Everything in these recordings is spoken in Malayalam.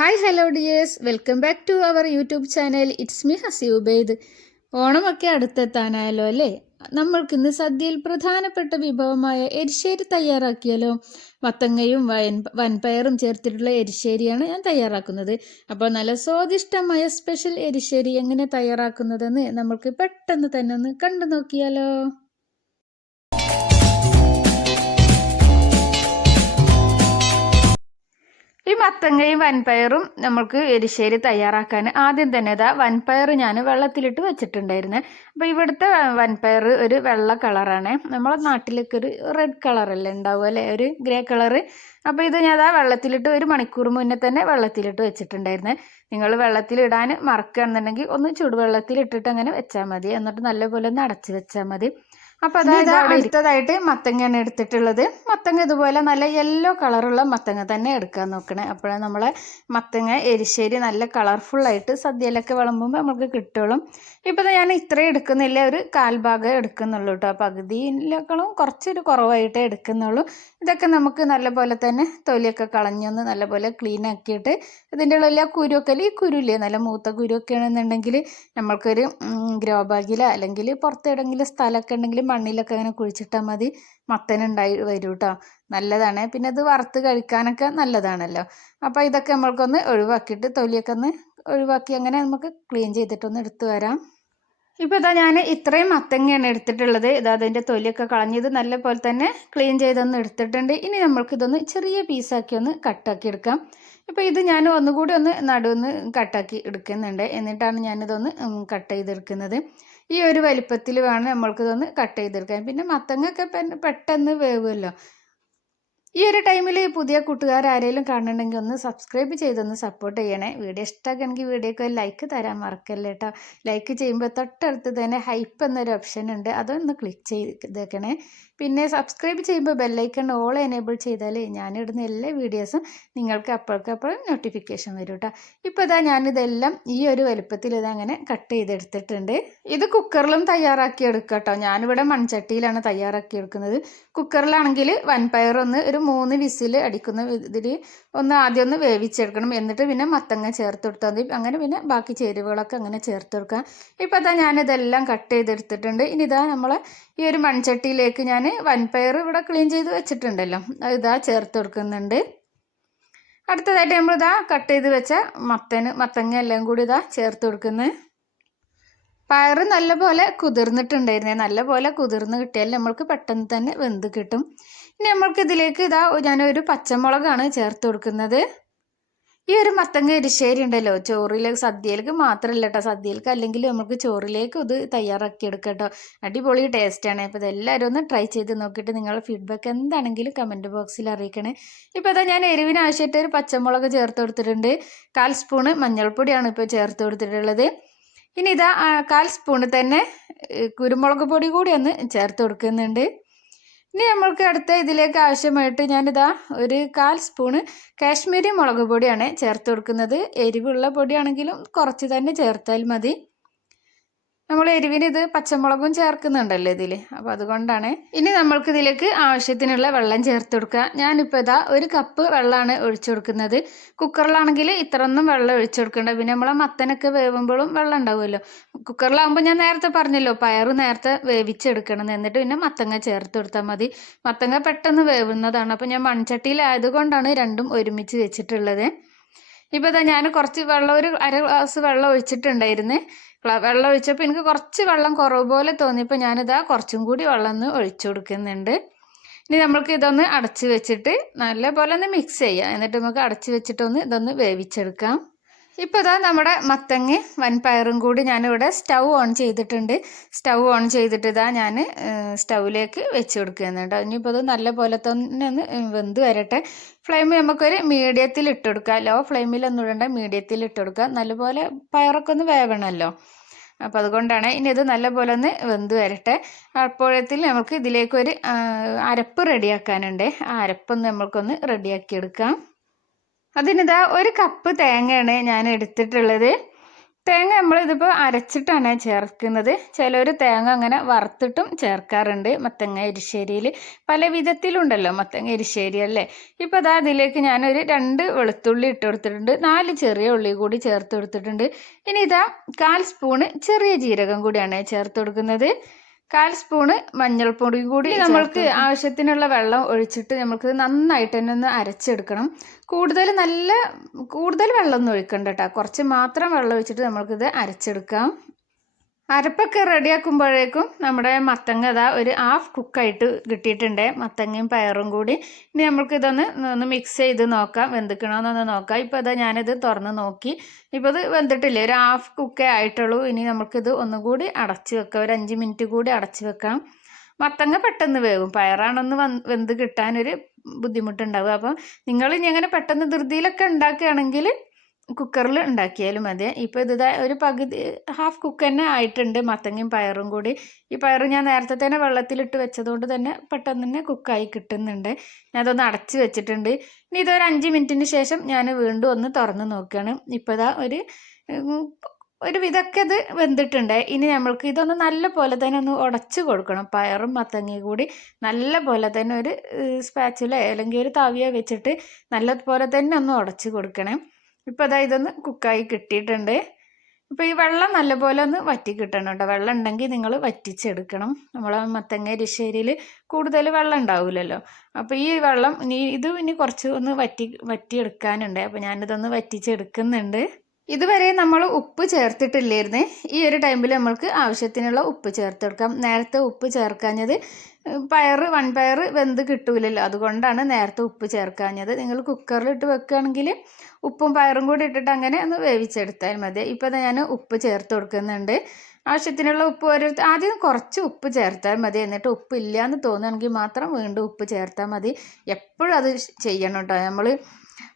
Hi hello dears, welcome back to our YouTube channel. It's me ഹസീബൈദ്. ഓണമൊക്കെ അടുത്തെത്താനായല്ലോ അല്ലേ? നമ്മൾക്കിന്ന് സദ്യയിൽ പ്രധാനപ്പെട്ട വിഭവമായ എരിശ്ശേരി തയ്യാറാക്കിയാലോ? മത്തങ്ങയും വൻപയറും ചേർത്തിട്ടുള്ള എരിശ്ശേരിയാണ് ഞാൻ തയ്യാറാക്കുന്നത്. അപ്പോൾ നല്ല സ്വാദിഷ്ടമായ സ്പെഷ്യൽ എരിശ്ശേരി എങ്ങനെ തയ്യാറാക്കുന്നതെന്ന് നമ്മൾക്ക് പെട്ടെന്ന് തന്നെ ഒന്ന് കണ്ടു നോക്കിയാലോ? ഈ മത്തങ്ങയും വൻപയറും നമുക്ക് എരിശ്ശേരി തയ്യാറാക്കാൻ ആദ്യം തന്നെ വൻപയർ ഞാൻ വെള്ളത്തിലിട്ട് വെച്ചിട്ടുണ്ടായിരുന്നു. അപ്പോൾ ഇവിടുത്തെ വൻപയർ ഒരു വെള്ള കളറാണ്. നമ്മളെ നാട്ടിലേക്ക് ഒരു റെഡ് കളറല്ലേ ഉണ്ടാവുക അല്ലേ, ഒരു ഗ്രേ കളറ്. അപ്പോൾ ഇത് ഞാൻ വെള്ളത്തിലിട്ട് 1 മണിക്കൂർ മുന്നേ തന്നെ വെള്ളത്തിലിട്ട് വെച്ചിട്ടുണ്ടായിരുന്നു. നിങ്ങൾ വെള്ളത്തിലിടാൻ മറക്കുകയാണെന്നുണ്ടെങ്കിൽ ഒന്ന് ചൂടുവെള്ളത്തിലിട്ടിട്ട് അങ്ങനെ വെച്ചാൽ മതി. എന്നിട്ട് നല്ലപോലെ ഒന്ന് അടച്ച് വെച്ചാൽ മതി. അപ്പോൾ അതായത് അടുത്തതായിട്ട് മത്തങ്ങയാണ് എടുത്തിട്ടുള്ളത്. മത്തങ്ങ ഇതുപോലെ നല്ല യെല്ലോ കളറുള്ള മത്തങ്ങ തന്നെ എടുക്കാൻ നോക്കണേ. അപ്പോഴാണ് നമ്മളെ മത്തങ്ങ എരിശ്ശേരി നല്ല കളർഫുള്ളായിട്ട് സദ്യയിലൊക്കെ വിളമ്പുമ്പോൾ നമുക്ക് കിട്ടുള്ളൂ. ഇപ്പോൾ ഞാൻ ഇത്രയും എടുക്കുന്നില്ല, ഒരു 1/4 ഭാഗം എടുക്കുന്നുള്ളൂ കേട്ടോ. പകുതിയിലേക്കാളും കുറച്ചൊരു കുറവായിട്ടേ എടുക്കുന്നുള്ളൂ. ഇതൊക്കെ നമുക്ക് നല്ലപോലെ തന്നെ തൊലിയൊക്കെ കളഞ്ഞൊന്ന് നല്ലപോലെ ക്ലീൻ ആക്കിയിട്ട് ഇതിൻ്റെ ഉള്ളിൽ കുരുവൊക്കെ ഈ കുരുല്ലേ നല്ല മൂത്ത കുരുവൊക്കെ ആണെന്നുണ്ടെങ്കിൽ നമ്മൾക്കൊരു ഗ്രോ ബാഗിലോ അല്ലെങ്കിൽ പുറത്തെവിടെയെങ്കിലും സ്ഥലമൊക്കെ ഉണ്ടെങ്കിൽ മണ്ണിലൊക്കെ അങ്ങനെ കുഴിച്ചിട്ടാൽ മതി. മത്തനുണ്ടായി വരും കേട്ടോ, നല്ലതാണ്. പിന്നെ ഇത് വറുത്ത് കഴിക്കാനൊക്കെ നല്ലതാണല്ലോ. അപ്പോൾ ഇതൊക്കെ നമ്മൾക്കൊന്ന് ഒഴിവാക്കിയിട്ട് തൊലിയൊക്കെ ഒന്ന് ഒഴിവാക്കി അങ്ങനെ നമുക്ക് ക്ലീൻ ചെയ്തിട്ടൊന്ന് എടുത്തു വരാം. ഇപ്പോൾ ഞാൻ ഇത്രയും മത്തങ്ങയാണ് എടുത്തിട്ടുള്ളത്. അതിൻ്റെ തൊലിയൊക്കെ കളഞ്ഞത് നല്ല പോലെ തന്നെ ക്ലീൻ ചെയ്തൊന്ന് എടുത്തിട്ടുണ്ട്. ഇനി നമ്മൾക്കിതൊന്ന് ചെറിയ പീസാക്കി ഒന്ന് കട്ടാക്കി എടുക്കാം. ഇപ്പോൾ ഇത് ഞാൻ ഒന്നുകൂടി ഒന്ന് നടുവൊന്ന് കട്ടാക്കി എടുക്കുന്നുണ്ട്. എന്നിട്ടാണ് ഞാനിതൊന്ന് കട്ട് ചെയ്തെടുക്കുന്നത്. ഈ ഒരു വലിപ്പത്തിൽ വേണം നമ്മൾക്കിതൊന്ന് കട്ട് ചെയ്തെടുക്കാൻ. പിന്നെ മത്തങ്ങയൊക്കെ പെട്ടെന്ന് വേവുമല്ലോ. ഈ ഒരു ടൈമിൽ പുതിയ കൂട്ടുകാർ ആരെങ്കിലും കാണുന്നുണ്ടെങ്കിൽ ഒന്ന് സബ്സ്ക്രൈബ് ചെയ്തൊന്ന് സപ്പോർട്ട് ചെയ്യണേ. വീഡിയോ ഇഷ്ടമാണെങ്കിൽ വീഡിയോക്ക് ലൈക്ക് തരാൻ മറക്കല്ലേ കേട്ടോ. ലൈക്ക് ചെയ്യുമ്പോൾ തൊട്ടടുത്ത് തന്നെ ഹൈപ്പ് എന്നൊരു ഓപ്ഷൻ ഉണ്ട്, അതൊന്ന് ക്ലിക്ക് ചെയ്തേക്കണേ. പിന്നെ സബ്സ്ക്രൈബ് ചെയ്യുമ്പോൾ ബെല്ലൈക്കൺ ഓൾ എനേബിൾ ചെയ്താൽ ഞാനിടുന്ന എല്ലാ വീഡിയോസും നിങ്ങൾക്ക് അപ്പോഴേക്കപ്പോഴും നോട്ടിഫിക്കേഷൻ വരും കേട്ടോ. ഇപ്പോൾ ഞാനിതെല്ലാം ഈ ഒരു വലുപ്പത്തിൽ ഇതങ്ങനെ കട്ട് ചെയ്തെടുത്തിട്ടുണ്ട്. ഇത് കുക്കറിലും തയ്യാറാക്കി എടുക്കാം കേട്ടോ. ഞാനിവിടെ മൺചട്ടിയിലാണ് തയ്യാറാക്കി എടുക്കുന്നത്. കുക്കറിലാണെങ്കിൽ വൻപയറൊന്ന് ഒരു 3 വിസിൽ അടിക്കുന്ന ഇതിൽ ആദ്യം ഒന്ന് വേവിച്ചെടുക്കണം. എന്നിട്ട് പിന്നെ മത്തങ്ങ ചേർത്ത് കൊടുത്താൽ മതി. അങ്ങനെ പിന്നെ ബാക്കി ചേരുവകളൊക്കെ അങ്ങനെ ചേർത്ത് കൊടുക്കാം. ഇപ്പോൾ ഞാനിതെല്ലാം കട്ട് ചെയ്തെടുത്തിട്ടുണ്ട്. ഇനി നമ്മളെ ഈ ഒരു മൺചട്ടിയിലേക്ക് ഞാൻ വൻപയർ ഇവിടെ ക്ലീൻ ചെയ്ത് വെച്ചിട്ടുണ്ടല്ലോ, അത് ചേർത്ത് കൊടുക്കുന്നുണ്ട്. അടുത്തതായിട്ട് നമ്മൾ കട്ട് ചെയ്ത് വെച്ച മത്തങ്ങ എല്ലാം കൂടി ചേർത്ത് കൊടുക്കുന്നത്. പയറ് നല്ലപോലെ കുതിർന്നിട്ടുണ്ടായിരുന്നേ. നല്ലപോലെ കുതിർന്ന് കിട്ടിയാൽ നമ്മൾക്ക് പെട്ടെന്ന് തന്നെ വെന്ത് കിട്ടും. ഇനി നമ്മൾക്ക് ഇതിലേക്ക് ഞാനൊരു പച്ചമുളകാണ് ചേർത്ത് കൊടുക്കുന്നത്. ഈ ഒരു മത്തങ്ങ എരിശ്ശേരി ഉണ്ടല്ലോ, ചോറിലേക്ക് സദ്യയിലേക്ക് മാത്രമല്ല കേട്ടോ, സദ്യയിലേക്ക് അല്ലെങ്കിൽ നമുക്ക് ചോറിലേക്ക് ഇത് തയ്യാറാക്കി എടുക്കാം കേട്ടോ. അടിപൊളി ടേസ്റ്റാണ്. അപ്പോൾ ഇതെല്ലാവരും ഒന്ന് ട്രൈ ചെയ്ത് നോക്കിയിട്ട് നിങ്ങളുടെ ഫീഡ്ബാക്ക് എന്താണെങ്കിലും കമൻറ്റ് ബോക്സിൽ അറിയിക്കണേ. ഇപ്പോൾ ഞാൻ എരിവിന് ആവശ്യമായിട്ട് ഒരു പച്ചമുളക് ചേർത്ത് കൊടുത്തിട്ടുണ്ട്. 1/4 സ്പൂണ് മഞ്ഞൾപ്പൊടിയാണ് ഇപ്പോൾ ചേർത്ത് കൊടുത്തിട്ടുള്ളത്. ഇനി 1/4 സ്പൂണ് തന്നെ കുരുമുളക് പൊടി കൂടി ഒന്ന് ചേർത്ത് കൊടുക്കുന്നുണ്ട്. ഇനി നമ്മൾക്ക് അടുത്ത ഇതിലേക്ക് ആവശ്യമായിട്ട് ഞാനിതാ ഒരു 1/4 സ്പൂണ് കാശ്മീരി മുളക് പൊടിയാണ് ചേർത്ത് കൊടുക്കുന്നത്. എരിവുള്ള പൊടിയാണെങ്കിലും കുറച്ച് തന്നെ ചേർത്താൽ മതി. നമ്മൾ എരിവിന് ഇത് പച്ചമുളകും ചേർക്കുന്നുണ്ടല്ലോ ഇതിൽ, അപ്പോൾ അതുകൊണ്ടാണ്. ഇനി നമ്മൾക്ക് ഇതിലേക്ക് ആവശ്യത്തിനുള്ള വെള്ളം ചേർത്ത് കൊടുക്കുക. ഞാനിപ്പോൾ 1 കപ്പ് വെള്ളമാണ് ഒഴിച്ചു കൊടുക്കുന്നത്. കുക്കറിലാണെങ്കിൽ ഇത്രയൊന്നും വെള്ളം ഒഴിച്ചു കൊടുക്കേണ്ട. പിന്നെ നമ്മളെ മത്തനൊക്കെ വേവുമ്പോഴും വെള്ളം ഉണ്ടാവുമല്ലോ. കുക്കറിലാകുമ്പോൾ ഞാൻ നേരത്തെ പറഞ്ഞല്ലോ, പയറ് നേരത്തെ വേവിച്ചെടുക്കണം. എന്നിട്ട് പിന്നെ മത്തങ്ങ ചേർത്ത് കൊടുത്താൽ മതി. മത്തങ്ങ പെട്ടെന്ന് വേവുന്നതാണ്. അപ്പോൾ ഞാൻ മൺചട്ടിയിലായതുകൊണ്ടാണ് രണ്ടും ഒരുമിച്ച് വെച്ചിട്ടുള്ളത്. ഇപ്പോൾ ഞാൻ കുറച്ച് വെള്ളം, ഒരു 1/2 ഗ്ലാസ് വെള്ളം ഒഴിച്ചിട്ടുണ്ടായിരുന്നു. വെള്ളം ഒഴിച്ചപ്പോൾ എനിക്ക് കുറച്ച് വെള്ളം കുറവ് പോലെ തോന്നിയപ്പോൾ ഞാനിതാ കുറച്ചും കൂടി വെള്ളം ഒന്ന് ഒഴിച്ചു കൊടുക്കുന്നുണ്ട്. ഇനി നമ്മൾക്ക് ഇതൊന്ന് അടച്ച് വെച്ചിട്ട് നല്ലപോലെ ഒന്ന് മിക്സ് ചെയ്യുക. എന്നിട്ട് നമുക്ക് അടച്ച് വെച്ചിട്ടൊന്ന് ഇതൊന്ന് വേവിച്ചെടുക്കാം. ഇപ്പോൾ നമ്മുടെ മത്തങ്ങ വൻപയറും കൂടി ഞാനിവിടെ സ്റ്റൗ ഓൺ ചെയ്തിട്ടുണ്ട്. സ്റ്റൗ ഓൺ ചെയ്തിട്ട് ഞാൻ സ്റ്റൗവിലേക്ക് വെച്ച് കൊടുക്കുന്നുണ്ട്. ഇനിയിപ്പോൾ ഇത് നല്ലപോലെ തന്നെ ഒന്ന് വെന്ത് വരട്ടെ. ഫ്ലെയിം നമുക്കൊരു മീഡിയത്തിൽ ഇട്ട് കൊടുക്കുക. ലോ ഫ്ലെയിമിലൊന്നും ഇടണ്ട, മീഡിയത്തിൽ ഇട്ട് കൊടുക്കുക. നല്ലപോലെ പയറൊക്കെ ഒന്ന് വേവണമല്ലോ, അപ്പോൾ അതുകൊണ്ടാണ്. ഇനി ഇത് നല്ലപോലെ ഒന്ന് വെന്ത് വരട്ടെ. അപ്പോഴത്തിൽ നമുക്ക് ഇതിലേക്കൊരു അരപ്പ് റെഡിയാക്കാനുണ്ട്. ആ അരപ്പൊന്ന് നമ്മൾക്കൊന്ന് റെഡിയാക്കി എടുക്കാം. അതിനിതാ 1 കപ്പ് തേങ്ങയാണ് ഞാൻ എടുത്തിട്ടുള്ളത്. തേങ്ങ നമ്മളിതിപ്പോൾ അരച്ചിട്ടാണ് ചേർക്കുന്നത്. ചിലർ തേങ്ങ അങ്ങനെ വറുത്തിട്ടും ചേർക്കാറുണ്ട് മത്തങ്ങ എരിശ്ശേരിയിൽ. പല വിധത്തിലുണ്ടല്ലോ മത്തങ്ങ എരിശ്ശേരി അല്ലേ. ഇപ്പോൾ അതാ അതിലേക്ക് ഞാനൊരു 2 വെളുത്തുള്ളി ഇട്ട് കൊടുത്തിട്ടുണ്ട്, 4 ചെറിയ ഉള്ളി കൂടി ചേർത്ത് കൊടുത്തിട്ടുണ്ട്. ഇനി ഇതാ 1/4 സ്പൂണ് ചെറിയ ജീരകം കൂടിയാണ് ചേർത്ത് കൊടുക്കുന്നത്. 1/4 സ്പൂണ് മഞ്ഞൾപ്പൊടിയും കൂടി നമ്മൾക്ക് ആവശ്യത്തിനുള്ള വെള്ളം ഒഴിച്ചിട്ട് നമുക്ക് നന്നായിട്ട് തന്നെ ഒന്ന് അരച്ചെടുക്കണം. കൂടുതൽ വെള്ളമൊന്നും ഒഴിക്കണ്ട കേട്ടോ, കുറച്ച് മാത്രം വെള്ളം ഒഴിച്ചിട്ട് നമ്മൾക്കിത് അരച്ചെടുക്കാം. അരപ്പൊക്കെ റെഡിയാക്കുമ്പോഴേക്കും നമ്മുടെ മത്തങ്ങ ഇതാ ഒരു 1/2 കുക്കായിട്ട് കിട്ടിയിട്ടുണ്ട്, മത്തങ്ങയും പയറും കൂടി. ഇനി നമുക്ക് ഒന്ന് മിക്സ് ചെയ്ത് നോക്കാം, വെന്തിക്കണമെന്നൊന്ന് നോക്കാം. ഇപ്പോൾ ഇതാ ഞാനിത് തുറന്ന് നോക്കി, ഇപ്പോൾ ഇത് വെന്തിട്ടില്ലേ, ഒരു 1/2 കുക്കേ ആയിട്ടുള്ളൂ. ഇനി നമുക്കിത് ഒന്നുകൂടി അടച്ച് വെക്കാം, ഒരു 5 മിനിറ്റ് കൂടി അടച്ച് വെക്കാം. മത്തങ്ങ പെട്ടെന്ന് വേവും, പയറാണൊന്ന് വെന്ത് കിട്ടാനൊരു ബുദ്ധിമുട്ടുണ്ടാവുക. അപ്പം നിങ്ങൾ ഇനി അങ്ങനെ പെട്ടെന്ന് ധൃതിയിലൊക്കെ ഉണ്ടാക്കുകയാണെങ്കിൽ കുക്കറിൽ ഉണ്ടാക്കിയാലും മതി. ഇപ്പോൾ ഇത് ഒരു പകുതി 1/2 കുക്ക് തന്നെ ആയിട്ടുണ്ട് മത്തങ്ങയും പയറും കൂടി. ഈ പയർ ഞാൻ നേരത്തെ തന്നെ വെള്ളത്തിലിട്ട് വെച്ചതുകൊണ്ട് തന്നെ പെട്ടെന്ന് തന്നെ കുക്കായി കിട്ടുന്നുണ്ട്. ഞാൻ അതൊന്ന് അടച്ച് വെച്ചിട്ടുണ്ട്. ഇനി ഇതൊരു 5 മിനിറ്റിന് ശേഷം ഞാൻ വീണ്ടും ഒന്ന് തുറന്ന് നോക്കുകയാണ്. ഇപ്പോൾ ഇതാ ഒരു വിധമൊക്കെ ഇത് വെന്തിട്ടുണ്ട്. ഇനി നമ്മൾക്ക് ഇതൊന്ന് നല്ല പോലെ തന്നെ ഒന്ന് ഉടച്ച് കൊടുക്കണം. പയറും മത്തങ്ങയും കൂടി നല്ല പോലെ തന്നെ ഒരു സ്പാച്ചുല അല്ലെങ്കിൽ ഒരു തവിയ വെച്ചിട്ട് നല്ല പോലെ തന്നെ ഒന്ന് ഉടച്ച് കൊടുക്കണം. ഇപ്പോൾ അതാ ഇതൊന്ന് കുക്കായി കിട്ടിയിട്ടുണ്ട്. ഇപ്പോൾ ഈ വെള്ളം നല്ലപോലെ ഒന്ന് വറ്റി കിട്ടണം കേട്ടോ. വെള്ളം ഉണ്ടെങ്കിൽ നിങ്ങൾ വറ്റിച്ചെടുക്കണം. നമ്മൾ മത്തങ്ങ എരിശ്ശേരിയിൽ കൂടുതൽ വെള്ളം ഉണ്ടാവില്ലല്ലോ. അപ്പോൾ ഈ വെള്ളം ഇനി കുറച്ച് ഒന്ന് വറ്റിയെടുക്കാനുണ്ട്. അപ്പോൾ ഞാനിതൊന്ന് വറ്റിച്ചെടുക്കുന്നുണ്ട്. ഇതുവരെ നമ്മൾ ഉപ്പ് ചേർത്തിട്ടില്ലായിരുന്നേ. ഈ ഒരു ടൈമിൽ നമ്മൾക്ക് ആവശ്യത്തിനുള്ള ഉപ്പ് ചേർത്തെടുക്കാം. നേരത്തെ ഉപ്പ് ചേർക്കാഞ്ഞത് വൻപയർ വെന്ത് കിട്ടൂലല്ലോ, അതുകൊണ്ടാണ് നേരത്തെ ഉപ്പ് ചേർക്കാഞ്ഞത്. നിങ്ങൾ കുക്കറിലിട്ട് വെക്കുകയാണെങ്കിൽ ഉപ്പും പയറും കൂടി ഇട്ടിട്ട് അങ്ങനെ ഒന്ന് വേവിച്ചെടുത്താൽ മതി. ഇപ്പോൾ ഞാൻ ഉപ്പ് ചേർത്ത് കൊടുക്കുന്നുണ്ട്. ആവശ്യത്തിനുള്ള ഉപ്പ് ആദ്യം കുറച്ച് ഉപ്പ് ചേർത്താൽ മതി, എന്നിട്ട് ഉപ്പ് ഇല്ല എന്ന് തോന്നുകയാണെങ്കിൽ മാത്രം വീണ്ടും ഉപ്പ് ചേർത്താൽ മതി. എപ്പോഴും അത് ചെയ്യണം കേട്ടോ. നമ്മൾ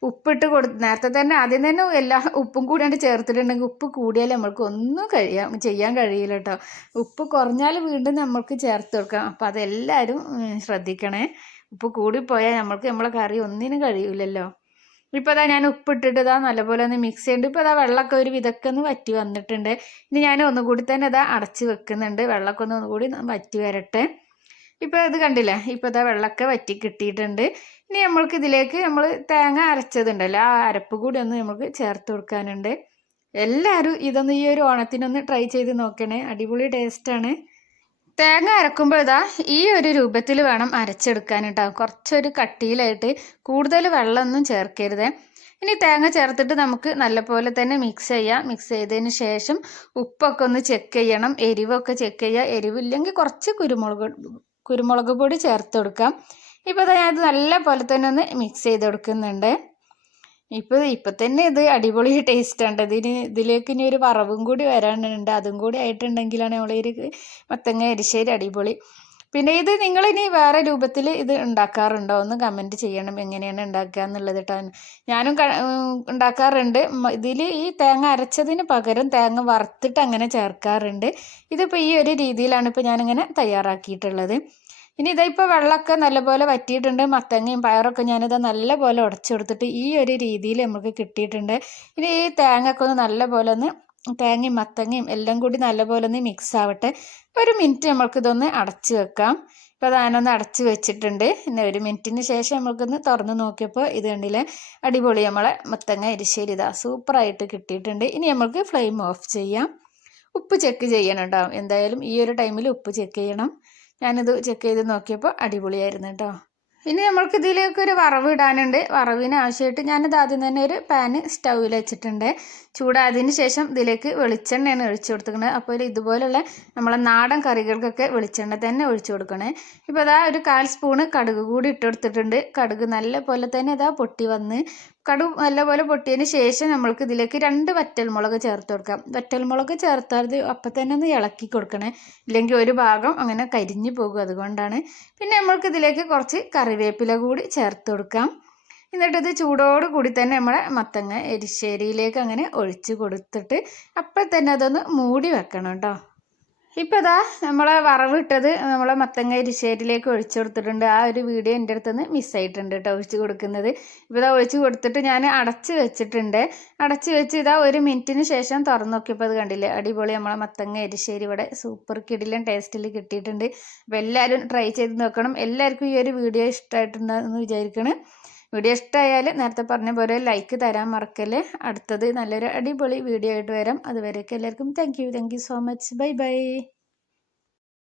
ഉപ്പിട്ട് നേരത്തെ തന്നെ ആദ്യം തന്നെ എല്ലാ ഉപ്പും കൂടിയാണ്ട് ചേർത്തിട്ടുണ്ടെങ്കിൽ ഉപ്പ് കൂടിയാൽ നമ്മൾക്ക് ഒന്നും ചെയ്യാൻ കഴിയില്ല കേട്ടോ. ഉപ്പ് കുറഞ്ഞാൽ വീണ്ടും നമ്മൾക്ക് ചേർത്ത് കൊടുക്കാം. അപ്പോൾ അതെല്ലാവരും ശ്രദ്ധിക്കണേ. ഉപ്പ് കൂടിപ്പോയാൽ നമ്മളെ കറി ഒന്നിനും കഴിയില്ലല്ലോ. ഇപ്പോൾ അതാ ഞാൻ ഉപ്പിട്ടിട്ട് നല്ലപോലെ ഒന്ന് മിക്സ് ചെയ്യുന്നുണ്ട്. ഇപ്പോൾ വെള്ളമൊക്കെ ഒരു വിധമൊക്കെ ഒന്ന് വറ്റി വന്നിട്ടുണ്ട്. ഇനി ഞാൻ ഒന്നുകൂടി തന്നെ അടച്ച് വെക്കുന്നുണ്ട്, വെള്ളമൊക്കെ ഒന്നുകൂടി വറ്റി വരട്ടെ. ഇപ്പോൾ ഇത് കണ്ടില്ലേ, ഇപ്പോൾ വെള്ളമൊക്കെ വറ്റി കിട്ടിയിട്ടുണ്ട്. ഇനി നമ്മൾക്ക് ഇതിലേക്ക് നമ്മൾ തേങ്ങ അരച്ചതുണ്ടല്ലോ, ആ അരപ്പ് കൂടി ഒന്ന് നമുക്ക് ചേർത്ത് കൊടുക്കാനുണ്ട്. എല്ലാവരും ഈ ഒരു ഓണത്തിനൊന്ന് ട്രൈ ചെയ്ത് നോക്കണേ, അടിപൊളി ടേസ്റ്റാണ്. തേങ്ങ അരക്കുമ്പോൾ ഈ ഒരു രൂപത്തിൽ വേണം അരച്ചെടുക്കാൻ കേട്ടോ. കുറച്ചൊരു കട്ടിയിലായിട്ട്, കൂടുതൽ വെള്ളമൊന്നും ചേർക്കരുത്. ഇനി തേങ്ങ ചേർത്തിട്ട് നമുക്ക് നല്ലപോലെ തന്നെ മിക്സ് ചെയ്യാം. മിക്സ് ചെയ്തതിന് ശേഷം ഉപ്പൊക്കെ ഒന്ന് ചെക്ക് ചെയ്യണം, എരിവൊക്കെ ചെക്ക് ചെയ്യുക. എരിവില്ലെങ്കിൽ കുറച്ച് കുരുമുളക് പൊടി ചേർത്ത് കൊടുക്കാം. ഇപ്പോൾ ഞാനത് നല്ല പോലെ തന്നെ ഒന്ന് മിക്സ് ചെയ്ത് കൊടുക്കുന്നുണ്ട്. ഇപ്പോൾ തന്നെ ഇത് അടിപൊളി ടേസ്റ്റാണ്. ഇതിലേക്ക് ഇനി ഒരു വറവും കൂടി വരാനുണ്ട്, അതും കൂടി ആയിട്ടുണ്ടെങ്കിലാണ് നമ്മളൊരു മത്തങ്ങ എരിശ്ശേരി അടിപൊളി. പിന്നെ ഇത് നിങ്ങളിനി വേറെ രൂപത്തിൽ ഇത് ഉണ്ടാക്കാറുണ്ടോ എന്ന് കമൻറ്റ് ചെയ്യണം, എങ്ങനെയാണ് ഉണ്ടാക്കുക എന്നുള്ളത് കേട്ടോ. ഞാനും ഉണ്ടാക്കാറുണ്ട്. ഇതിൽ ഈ തേങ്ങ അരച്ചതിന് പകരം തേങ്ങ വറുത്തിട്ട് അങ്ങനെ ചേർക്കാറുണ്ട്. ഇതിപ്പോൾ ഈ ഒരു രീതിയിലാണ് ഇപ്പോൾ ഞാനിങ്ങനെ തയ്യാറാക്കിയിട്ടുള്ളത്. ഇനി ഇപ്പോൾ വെള്ളമൊക്കെ നല്ലപോലെ വറ്റിയിട്ടുണ്ട്. മത്തങ്ങയും പയറൊക്കെ ഞാനിത് നല്ലപോലെ ഉടച്ചെടുത്തിട്ട് ഈ ഒരു രീതിയിൽ നമുക്ക് കിട്ടിയിട്ടുണ്ട്. ഇനി ഈ തേങ്ങയൊക്കെ ഒന്ന് നല്ലപോലെ ഒന്ന് തേങ്ങയും മത്തങ്ങയും എല്ലാം കൂടി നല്ലപോലെ ഒന്ന് മിക്സ് ആവട്ടെ. ഒരു മിനിറ്റ് നമ്മൾക്കിതൊന്ന് അടച്ച് വെക്കാം. ഇപ്പോൾ ഞാനൊന്ന് അടച്ച് വെച്ചിട്ടുണ്ട്. പിന്നെ ഒരു മിനിറ്റിന് ശേഷം നമുക്കൊന്ന് തുറന്ന് നോക്കിയപ്പോൾ ഇത് കണ്ടില്ലേ, അടിപൊളി നമ്മളെ മത്തങ്ങ എരിശ്ശേരി സൂപ്പറായിട്ട് കിട്ടിയിട്ടുണ്ട്. ഇനി നമുക്ക് ഫ്ലെയിം ഓഫ് ചെയ്യാം. ഉപ്പ് ചെക്ക് ചെയ്യണം കേട്ടോ. എന്തായാലും ഈ ഒരു ടൈമിൽ ഉപ്പ് ചെക്ക് ചെയ്യണം. ഞാനിത് ചെക്ക് ചെയ്ത് നോക്കിയപ്പോൾ അടിപൊളിയായിരുന്നു കേട്ടോ. ഇനി നമ്മൾക്ക് ഇതിലേക്ക് ഒരു വറവ് ഇടാനുണ്ട്. വറവിന് ആവശ്യമായിട്ട് ഞാനിത് ആദ്യം തന്നെ ഒരു പാന് സ്റ്റൗവിൽ വെച്ചിട്ടുണ്ട്. ചൂടായതിന് ശേഷം ഇതിലേക്ക് വെളിച്ചെണ്ണയാണ് ഒഴിച്ചു കൊടുക്കുന്നത്. അപ്പോൾ ഇതുപോലുള്ള നമ്മളെ നാടൻ കറികൾക്കൊക്കെ വെളിച്ചെണ്ണ തന്നെ ഒഴിച്ചു കൊടുക്കണേ. ഇപ്പോൾ ഒരു 1/4 സ്പൂണ് കടുക് കൂടി ഇട്ട് കൊടുത്തിട്ടുണ്ട്. കടുക് നല്ല പോലെ തന്നെ പൊട്ടി വന്ന്, കടുക് നല്ലപോലെ പൊട്ടിയതിന് ശേഷം നമ്മൾക്ക് ഇതിലേക്ക് 2 വറ്റൽമുളക് ചേർത്ത് കൊടുക്കാം. വറ്റൽമുളക് ചേർത്താൽ അപ്പം തന്നെ ഒന്ന് ഇളക്കി കൊടുക്കണേ, ഇല്ലെങ്കിൽ ഒരു ഭാഗം അങ്ങനെ കരിഞ്ഞു പോകും, അതുകൊണ്ടാണ്. പിന്നെ നമ്മൾക്ക് ഇതിലേക്ക് കുറച്ച് കറിവേപ്പില കൂടി ചേർത്ത് കൊടുക്കാം. എന്നിട്ടിത് ചൂടോട് കൂടി തന്നെ നമ്മളെ മത്തങ്ങ എരിശ്ശേരിയിലേക്ക് അങ്ങനെ ഒഴിച്ച് കൊടുത്തിട്ട് അപ്പം തന്നെ അതൊന്ന് മൂടി വെക്കണം കേട്ടോ. ഇപ്പോൾ ഇതാ നമ്മളെ വറവിട്ടത് നമ്മളെ മത്തങ്ങ എരിശ്ശേരിയിലേക്ക് ഒഴിച്ചു കൊടുത്തിട്ടുണ്ട്. ആ ഒരു വീഡിയോ എൻ്റെ അടുത്തുനിന്ന് മിസ്സായിട്ടുണ്ട് കേട്ടോ, ഒഴിച്ച് കൊടുക്കുന്നത്. ഇപ്പോൾ ഇതാ ഒഴിച്ച് കൊടുത്തിട്ട് ഞാൻ അടച്ച് വെച്ചിട്ടുണ്ട്. അടച്ച് വെച്ച് ഇതാ 1 മിനിറ്റിന് ശേഷം തുറന്ന് നോക്കിയപ്പോൾ അത് കണ്ടില്ലേ, അടിപൊളി നമ്മളെ മത്തങ്ങ എരിശ്ശേരി ഇവിടെ സൂപ്പർ കിടിലൻ ടേസ്റ്റിൽ കിട്ടിയിട്ടുണ്ട്. അപ്പോൾ എല്ലാവരും ട്രൈ ചെയ്ത് നോക്കണം. എല്ലാവർക്കും ഈ ഒരു വീഡിയോ ഇഷ്ടമായിട്ടുണ്ടെന്ന് വിചാരിക്കണം. വീഡിയോ ഇഷ്ടമായാൽ നേരത്തെ പറഞ്ഞ പോലെ ലൈക്ക് തരാൻ മറക്കല്ലേ. അടുത്തത് നല്ലൊരു അടിപൊളി വീഡിയോ ആയിട്ട് വരാം. അതുവരെയൊക്കെ എല്ലാവർക്കും thank you so much. Bye bye.